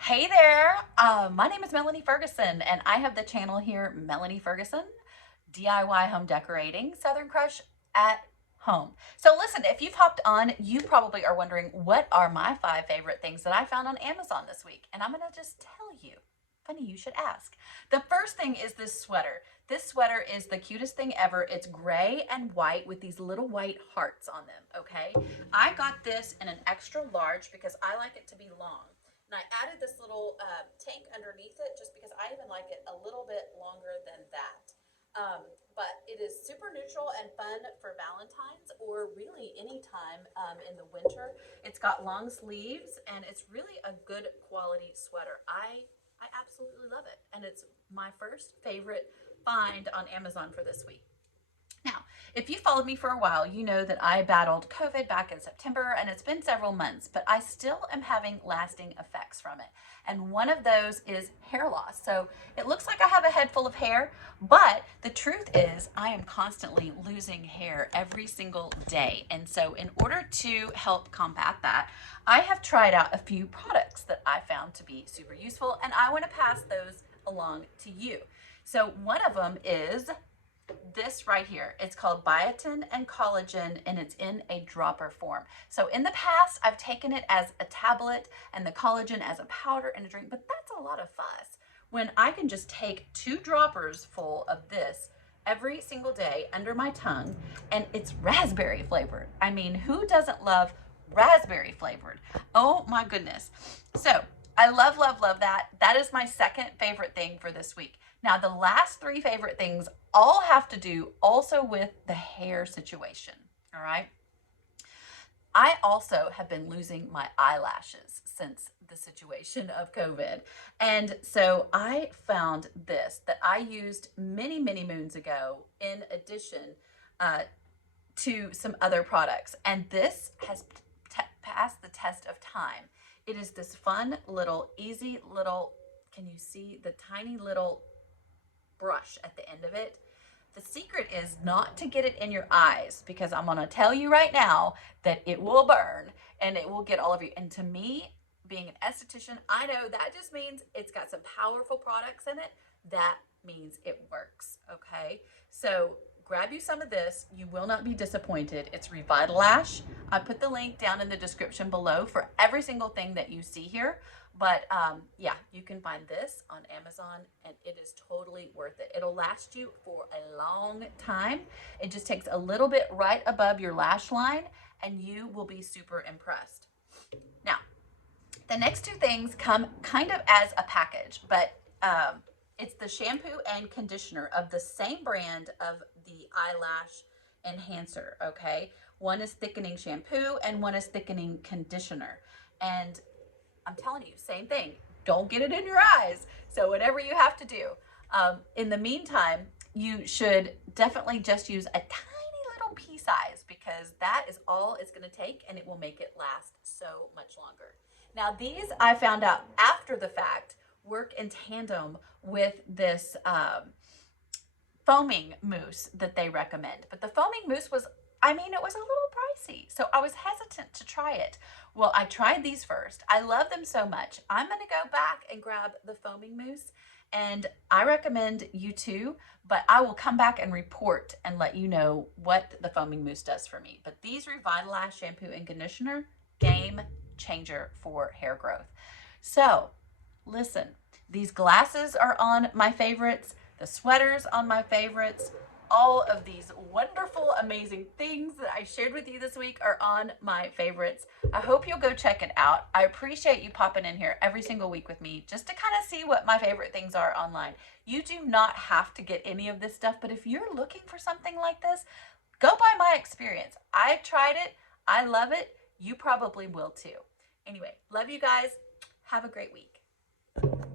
Hey there, my name is Melanie Ferguson, and I have the channel here, Melanie Ferguson, DIY Home Decorating, Southern Crush at Home. So listen, if you've hopped on, you probably are wondering, what are my 5 favorite things that I found on Amazon this week? And I'm gonna just tell you. Funny you should ask. The first thing is this sweater. This sweater is the cutest thing ever. It's gray and white with these little white hearts on them, okay? I got this in an extra large because I like it to be long. And I added this little tank underneath it just because I even like it a little bit longer than that. But it is super neutral and fun for Valentine's or really any time in the winter. It's got long sleeves and it's really a good quality sweater. I absolutely love it. And it's my first favorite find on Amazon for this week. Now, if you followed me for a while, you know that I battled COVID back in September, and it's been several months, but I still am having lasting effects from it. And one of those is hair loss. So it looks like I have a head full of hair, but the truth is I am constantly losing hair every single day. And so in order to help combat that, I have tried out a few products that I found to be super useful, and I want to pass those along to you. So one of them is this right here. It's called Biotin and Collagen, and it's in a dropper form. So in the past, I've taken it as a tablet and the collagen as a powder and a drink, but that's a lot of fuss when I can just take 2 droppers full of this every single day under my tongue, and it's raspberry flavored. I mean, who doesn't love raspberry flavored? Oh my goodness. So I love, love, love that. That is my second favorite thing for this week. Now, the last 3 favorite things all have to do also with the hair situation, all right? I also have been losing my eyelashes since the situation of COVID. And so I found this that I used many, many moons ago in addition to some other products. And this has passed the test of time. It is this fun little, easy little, can you see the tiny little brush at the end of it? The secret is not to get it in your eyes, because I'm going to tell you right now that it will burn and it will get all of you. And to me, being an esthetician, I know that just means it's got some powerful products in it. That means it works, okay? So grab you some of this. You will not be disappointed. It's Revitalash. I put the link down in the description below for every single thing that you see here. But yeah, you can find this on Amazon, and it is totally worth it. It'll last you for a long time. It just takes a little bit right above your lash line, and you will be super impressed. Now, the next 2 things come kind of as a package, but it's the shampoo and conditioner of the same brand of the eyelash enhancer, okay? One is thickening shampoo and one is thickening conditioner. And I'm telling you, same thing. Don't get it in your eyes. So whatever you have to do. In the meantime, you should definitely just use a tiny little pea size, because that is all it's going to take, and it will make it last so much longer. Now, these I found out after the fact work in tandem with this foaming mousse that they recommend. But the foaming mousse was, I mean, it was a little pricey, so I was hesitant to try it. Well, I tried these first. I love them so much. I'm going to go back and grab the foaming mousse, and I recommend you too, but I will come back and report and let you know what the foaming mousse does for me. But these Revitalash shampoo and conditioner, game changer for hair growth. So listen, these glasses are on my favorites, the sweaters on my favorites. All of these wonderful, amazing things that I shared with you this week are on my favorites. I hope you'll go check it out. I appreciate you popping in here every single week with me just to kind of see what my favorite things are online. You do not have to get any of this stuff, but if you're looking for something like this, go by my experience. I tried it. I love it. You probably will too. Anyway, love you guys. Have a great week.